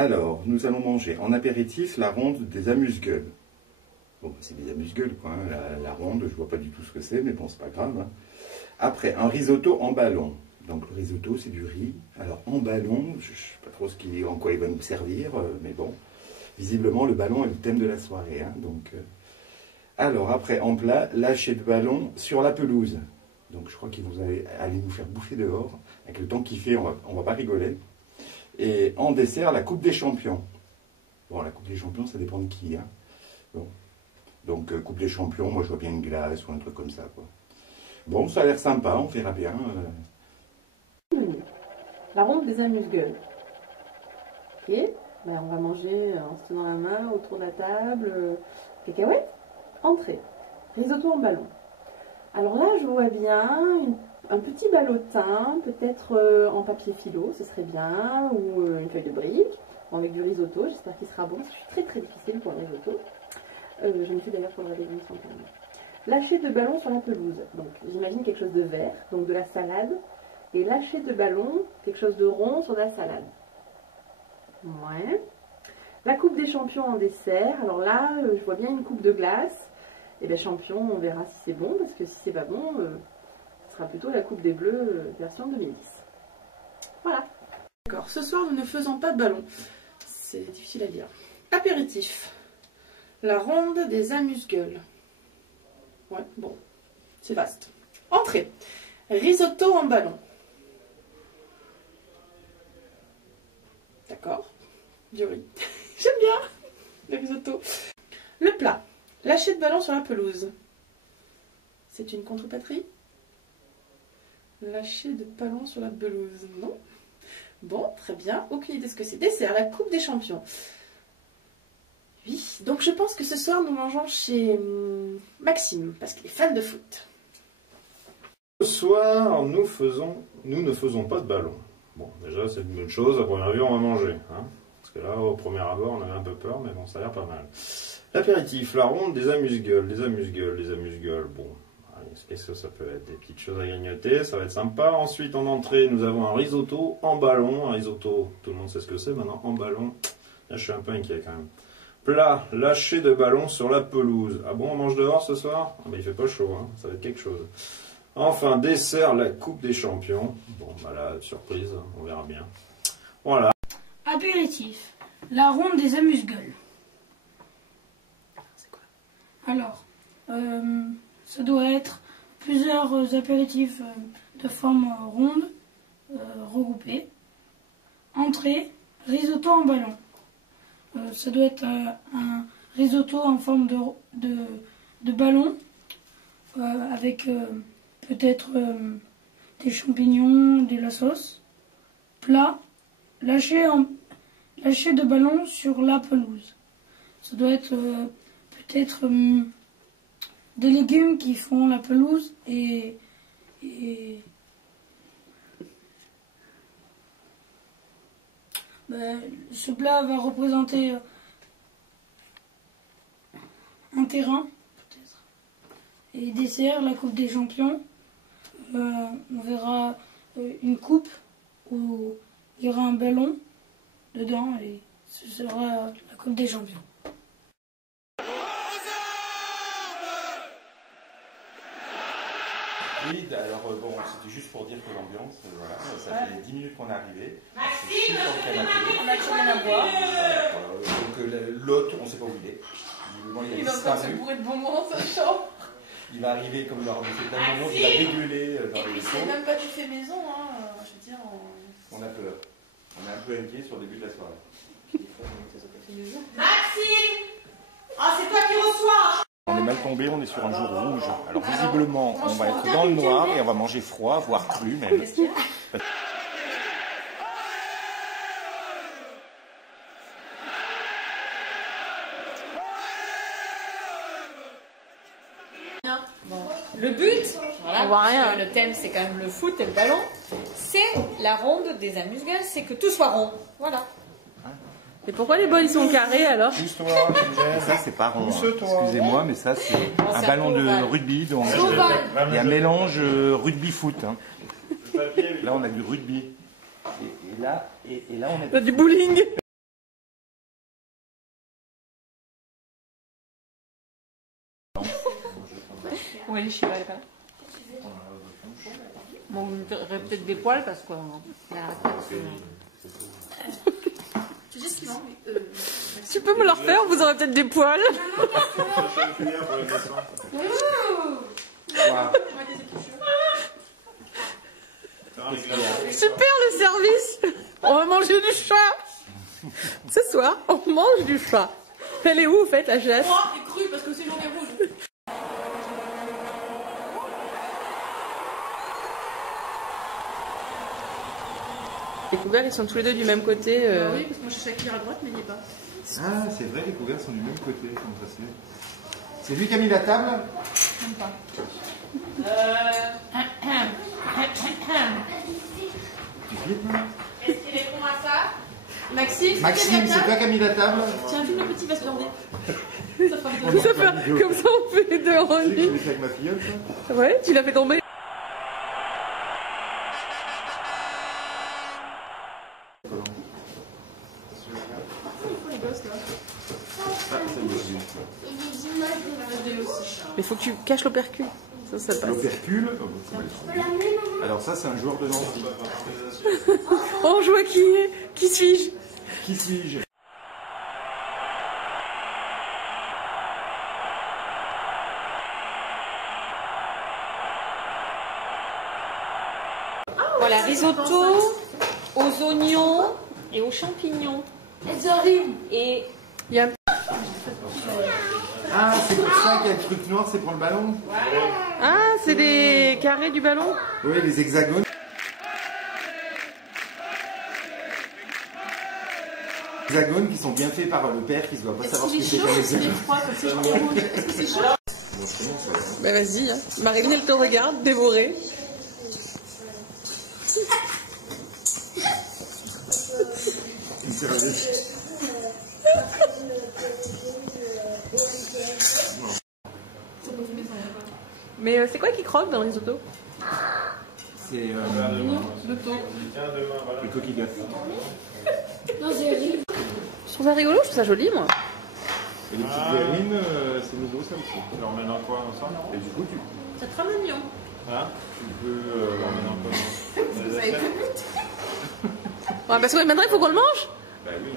Alors, nous allons manger en apéritif la ronde des amuse-gueules. Bon, c'est des amuse-gueules, quoi. Hein. La ronde, je vois pas du tout ce que c'est, mais bon, c'est pas grave. Hein. Après, un risotto en ballon. Donc, le risotto, c'est du riz. Alors, en ballon, je ne sais pas trop en quoi il va nous servir, mais bon. Visiblement, le ballon est le thème de la soirée. Hein, donc, alors, après, en plat, lâcher de ballon sur la pelouse. Donc, je crois qu'ils vont aller nous faire bouffer dehors. Avec le temps qu'il fait, on va pas rigoler. Et en dessert, la Coupe des Champions. Bon, la Coupe des Champions, ça dépend de qui. Hein. Bon. Donc, Coupe des Champions, moi, je vois bien une glace ou un truc comme ça, quoi. Bon, ça a l'air sympa, on verra bien. La ronde des amuse-gueules. Ok, ben, on va manger en se tenant la main autour de la table. Cacahuètes, entrée. Risotto en ballon. Alors là, je vois bien un petit ballotin, peut-être en papier philo, ce serait bien, ou une feuille de brique, avec du risotto, j'espère qu'il sera bon. Je suis très très difficile pour le risotto. Je me suis d'ailleurs pour le réveiller sans problème. Lâcher de ballon sur la pelouse, donc j'imagine quelque chose de vert, donc de la salade, et lâcher de ballon, quelque chose de rond sur de la salade. Ouais. La coupe des champions en dessert, alors là, je vois bien une coupe de glace. Et bien champion, on verra si c'est bon, parce que si c'est pas bon, ce sera plutôt la coupe des bleus version 2010. Voilà. D'accord, ce soir nous ne faisons pas de ballon. C'est difficile à dire. Apéritif. La ronde des amuse-gueules. Ouais, bon, c'est vaste. Entrée. Risotto en ballon. D'accord. Du riz. J'aime bien le risotto. Le plat. Lâcher de ballon sur la pelouse. C'est une contrepatrie? Lâcher de ballon sur la pelouse. Non. Bon, très bien. Aucune idée de ce que c'est. Dessert, la Coupe des Champions. Oui, donc je pense que ce soir nous mangeons chez Maxime, parce qu'il est fan de foot. Ce soir, nous ne faisons pas de ballon. Bon, déjà, c'est une bonne chose. À première vue, on va manger. Hein, parce que là, au premier abord, on avait un peu peur, mais bon, ça a l'air pas mal. L'apéritif, la ronde des amuse-gueules. Les amuse-gueules. Bon, qu'est-ce que ça peut être? Des petites choses à grignoter, ça va être sympa. Ensuite, en entrée, nous avons un risotto en ballon. Un risotto, tout le monde sait ce que c'est maintenant, en ballon. Là, je suis un peu inquiet quand même. Plat, lâcher de ballon sur la pelouse. Ah bon, on mange dehors ce soir? Ah, mais il fait pas chaud, hein, ça va être quelque chose. Enfin, dessert, la Coupe des Champions. Bon, bah là, surprise, on verra bien. Voilà. Apéritif, la ronde des amuse-gueules. C'est quoi? Alors, ça doit être plusieurs apéritifs de forme ronde, regroupés. Entrée, risotto en ballon. Ça doit être un risotto en forme de ballon, avec peut-être des champignons, de la sauce. Plat, lâché de ballon sur la pelouse. Ça doit être peut-être des légumes qui font la pelouse et ce plat va représenter un terrain, peut-être. Et dessert, la Coupe des Champions. On verra une coupe où il y aura un ballon dedans et ce sera la Coupe des Champions. Oui, alors bon, c'était juste pour dire que l'ambiance, voilà, ça fait 10 minutes qu'on est arrivé. Maxime, sur le canapé. On a toujours rien à boire. Donc l'autre, on ne sait pas où il est. Il va encore se bourrer de bonbons dans sa chambre. Il va arriver comme il aura bouffé plein de bonbons, il va réguler dans et les puis maisons. c'est même pas du fait maison, hein. Je veux dire. On a peur. On est un peu inquiet sur le début de la soirée. Maxime! Ah, c'est toi qui reçois! On est mal tombé, on est sur un jour rouge. Alors visiblement, on va être dans le noir et on va manger froid, voire cru même. Le but, voilà, on voit rien, le thème c'est quand même le foot et le ballon, c'est la ronde des amuse-gueules, c'est que tout soit rond. Voilà. Et pourquoi les bols ils sont carrés alors? Pousse-toi, ça c'est pas rond. Hein. Excusez-moi, mais ça c'est un ballon de rugby. Donc il y a un mélange rugby-foot. Hein. Là on a du rugby. Et là on a Du bowling. Où est les Shiva, elle est pas là? Bon, vous aurez peut-être des poils parce que la tête, Tu sais ce qu'il manque tu peux me le refaire, vous aurez peut-être des poils. Super le service. On va manger du chat. Ce soir, on mange du chat. Elle est où, en fait, la chasse? Oh, est cru parce que sinon on est rouge. Les couverts, ils sont tous les deux du même côté. Oui, parce que moi je cherche à cuire à droite, mais il n'y est pas. Ah, c'est vrai, les couverts sont du même côté. Comment ça se fait? C'est lui qui a mis la table? Même pas. Tu filmes? Est-ce qu'il est bon à ça? Maxime, Maxime, c'est toi qui a mis la table? Tiens, filme le petit, va se regarder. Ça fera Ça fait, comme ça, on fait les deux en Tu sais que je ligne. l'ai fait avec ma filleule, ça? Ouais, tu l'as fait tomber. Mais faut que tu caches l'opercule. Ça passe. L'opercule. Alors ça, c'est un joueur de Nancy. Oh, je vois qui est. Qui suis-je? Qui suis-je? Voilà, risotto aux oignons et aux champignons. Elles arrivent. Et Il y a un... Ah, c'est pour ça qu'il y a le truc noir, c'est pour le ballon? Ah, c'est des carrés du ballon? Oui, les hexagones. Hexagones qui sont bien faits par le père qui ne doit pas savoir ce que c'est qu'un hexagone. Est-ce que c'est chaud? Bon, je commence alors. Bah vas-y, hein. Marilyn, elle te regarde, dévorée. Il s'est ravi. Mais c'est quoi qui croque dans le risotto? C'est Le taux. le coquille gaffe. Non, c'est arrive. Je trouve ça rigolo, je trouve ça joli, moi. Et les petites verrines, c'est nouveau ça aussi. Tu leur mets dans quoi dans ça? Et du coup, C'est très mignon. Hein? Tu peux leur mettre dans quoi? Dans les assiettes? Ouais, parce que maintenant, il faut qu'on le mange. bah oui.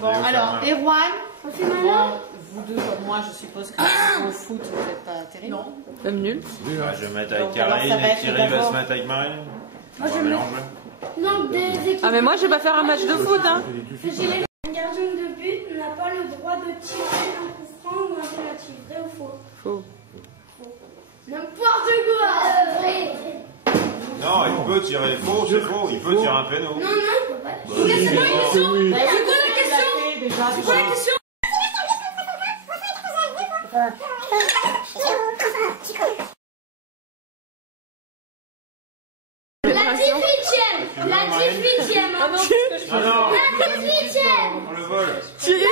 bon, alors, Erwan, On fait malin. vous deux, comme moi, je suppose que au foot, vous n'êtes pas terrible. Non. Même nul. Ah, je vais mettre avec Donc, alors, Karine ça va et être Thierry va d'abord- se mettre avec Marine. On va je mets- mélanger. Non, des équipes. Ah, mais moi, je vais pas faire un match de foot, hein. Un gardien de but n'a pas le droit de tirer un coup franc ou un penalty. Vrai ou faux? Faux. N'importe quoi. Vrai. Non, il peut tirer faux, c'est faux. Il peut tirer un péno. Non, non, il peut pas. Bah, c'est quoi la question? Déjà, C'est quoi la question? La 18e. La 18e. Ah non, parce que je Non, non, La 18e. on le vole. Thierry, La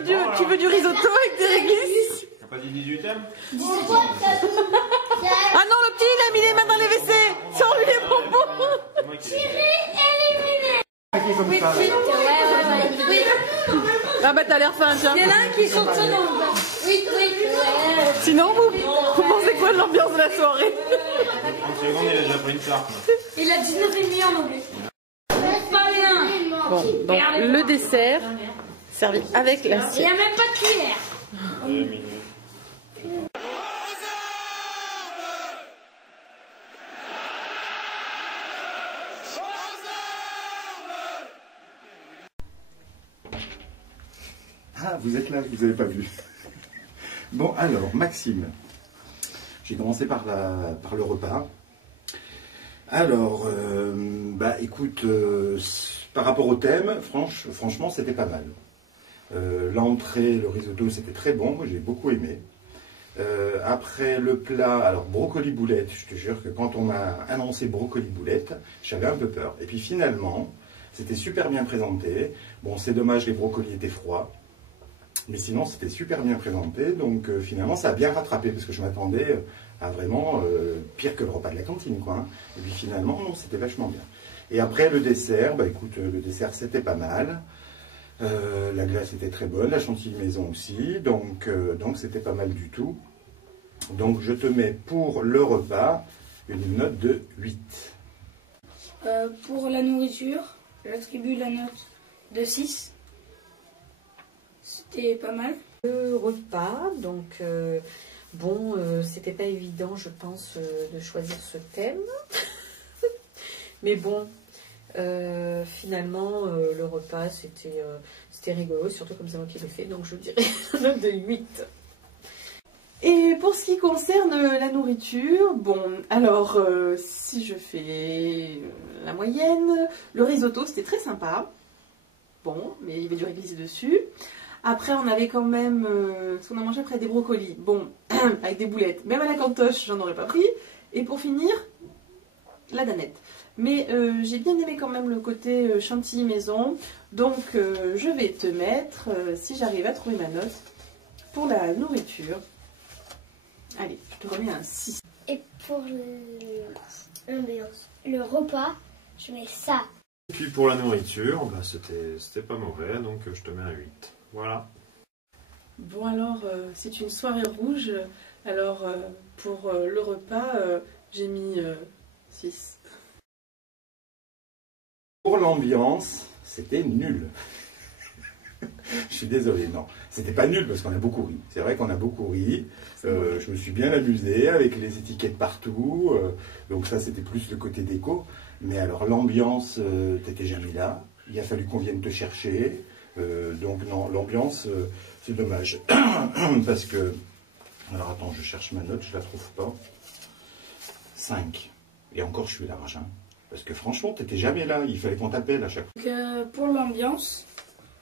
18e. tu veux du risotto avec des réglisses? T'as pas dit 18ème? Pourquoi t'as tout? Ah non, le petit, il a mis les mains dans les WC. Sans lui les bonbons. C'est moi qui l'ai fait. Éliminé. Comme ça. Oui. Ah bah t'as l'air fin, tiens. Il y en a un qui saute dans le bain. Oui, oui. Sinon, vous pensez quoi de l'ambiance de la soirée? 30 secondes, il a déjà pris une tarte. Il a 19,5 en anglais. Pas bien. Bon, donc le dessert servi avec Il n'y l'assiette. a même pas de cuillère. 2 minutes. Ah, vous êtes là, vous n'avez pas vu. Bon, alors, Maxime. J'ai commencé par le repas. Alors, bah écoute, par rapport au thème, franchement, c'était pas mal. L'entrée, le risotto, c'était très bon, moi j'ai beaucoup aimé. Après le plat, alors brocoli boulette, je te jure que quand on m'a annoncé brocoli boulette, j'avais un peu peur. Et puis finalement, c'était super bien présenté. Bon, c'est dommage, les brocolis étaient froids. Mais sinon, c'était super bien présenté. Donc finalement, ça a bien rattrapé parce que je m'attendais à vraiment pire que le repas de la cantine, quoi. Hein. Et puis finalement, non, c'était vachement bien. Et après, le dessert, bah écoute, le dessert, c'était pas mal. La glace était très bonne, la chantilly maison aussi, donc c'était pas mal du tout. Donc je te mets pour le repas une note de 8. Pour la nourriture, j'attribue la note de 6. C'était pas mal. Le repas, donc c'était pas évident, je pense, de choisir ce thème. Mais bon, finalement, le repas, c'était rigolo, surtout comme c'est moi qui l'ai fait, donc je dirais une note de 8. Et pour ce qui concerne la nourriture, bon, alors si je fais la moyenne, le risotto c'était très sympa. Bon, mais il y avait du réglisse dessus. Après, on avait quand même, ce qu'on a mangé après, des brocolis. Bon, avec des boulettes. Même à la cantoche, j'en aurais pas pris. Et pour finir, la danette. Mais j'ai bien aimé quand même le côté chantilly maison. Donc, je vais te mettre, si j'arrive à trouver ma note, pour la nourriture. Allez, je te remets un 6. Et pour l'ambiance, le repas, je mets ça. Et puis pour la nourriture, bah, c'était pas mauvais, donc je te mets un 8. Voilà. Bon alors, c'est une soirée rouge. Alors, pour le repas, j'ai mis 6. Pour l'ambiance, c'était nul. Je suis désolé, non. C'était pas nul parce qu'on a beaucoup ri. C'est vrai qu'on a beaucoup ri. Je me suis bien amusé avec les étiquettes partout. Donc ça, c'était plus le côté déco. Mais alors l'ambiance, t'étais jamais là. Il a fallu qu'on vienne te chercher. Donc non, l'ambiance, c'est dommage. Parce que... Alors attends, je cherche ma note, je la trouve pas. 5. Et encore, je suis large. Hein. Parce que franchement, t'étais jamais là. Il fallait qu'on t'appelle à chaque fois. Donc, pour l'ambiance,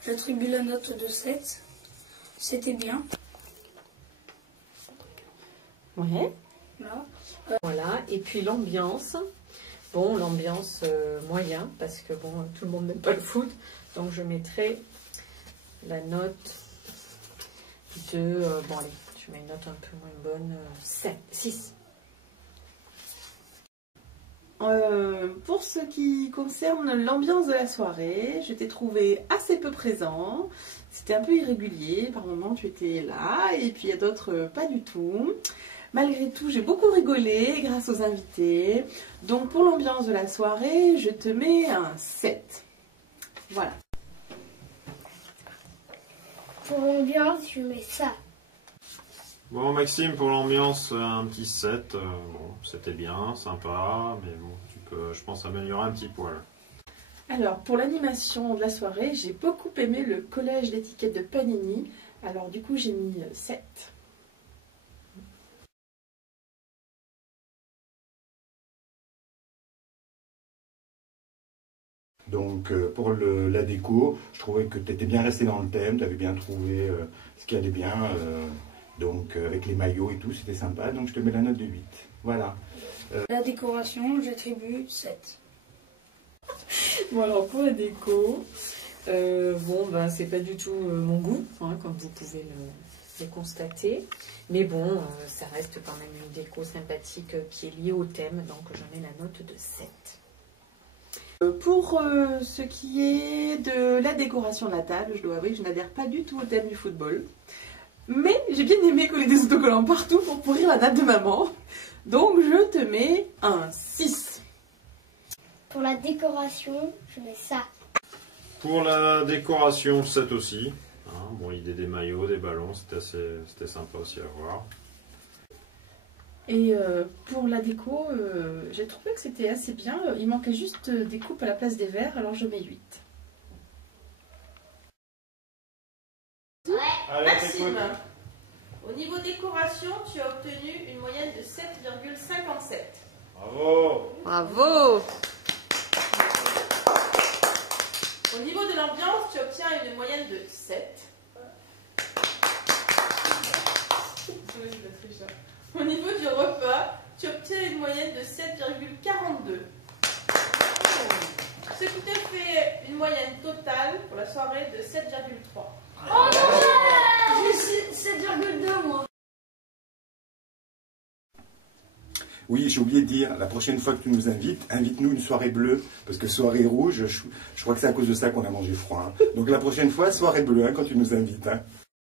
j'attribue la note de 7. C'était bien. Ouais. Là. Voilà, et puis l'ambiance. Bon, l'ambiance moyen, parce que bon, tout le monde n'aime pas le foot. Donc je mettrai la note de... bon allez, je mets une note un peu moins bonne. 6. Pour ce qui concerne l'ambiance de la soirée, je t'ai trouvé assez peu présent. C'était un peu irrégulier. Par moments, tu étais là, et puis il y a d'autres pas du tout. Malgré tout, j'ai beaucoup rigolé grâce aux invités. Donc pour l'ambiance de la soirée, je te mets un 7. Voilà. Pour l'ambiance, je mets ça. Bon, Maxime, pour l'ambiance, un petit 7. Bon, c'était bien, sympa, mais bon, tu peux, je pense, améliorer un petit poil. Alors, pour l'animation de la soirée, j'ai beaucoup aimé le collage d'étiquettes de Panini. Alors, du coup, j'ai mis 7. Donc pour la déco, je trouvais que tu étais bien resté dans le thème, tu avais bien trouvé ce qui allait bien. Donc avec les maillots et tout, c'était sympa. Donc je te mets la note de 8. Voilà. La décoration, j'attribue 7. Bon alors pour la déco, bon ben c'est pas du tout mon goût, hein, comme vous pouvez le constater. Mais bon, ça reste quand même une déco sympathique qui est liée au thème, donc j'en ai la note de 7. Pour ce qui est de la décoration de la table, je dois avouer que je n'adhère pas du tout au thème du football. Mais j'ai bien aimé coller des autocollants partout pour pourrir la date de maman. Donc je te mets un 6. Pour la décoration, je mets ça. Pour la décoration, 7 aussi. Hein, bon, l'idée des maillots, des ballons, c'était sympa aussi à voir. Et pour la déco, j'ai trouvé que c'était assez bien. Il manquait juste des coupes à la place des verres, alors je mets 8. Allez, Maxime, au niveau décoration, tu as obtenu une moyenne de 7,57. Bravo! Bravo! Au niveau de l'ambiance, tu obtiens une moyenne de 7. Au niveau du repas, tu obtiens une moyenne de 7,42. Ce qui te fait une moyenne totale pour la soirée de 7,3. Oh non! J'ai 7,2 moi. Oui, j'ai oublié de dire, la prochaine fois que tu nous invites, invite-nous une soirée bleue, parce que soirée rouge, je crois que c'est à cause de ça qu'on a mangé froid. Hein. Donc la prochaine fois, soirée bleue, hein, quand tu nous invites. Hein.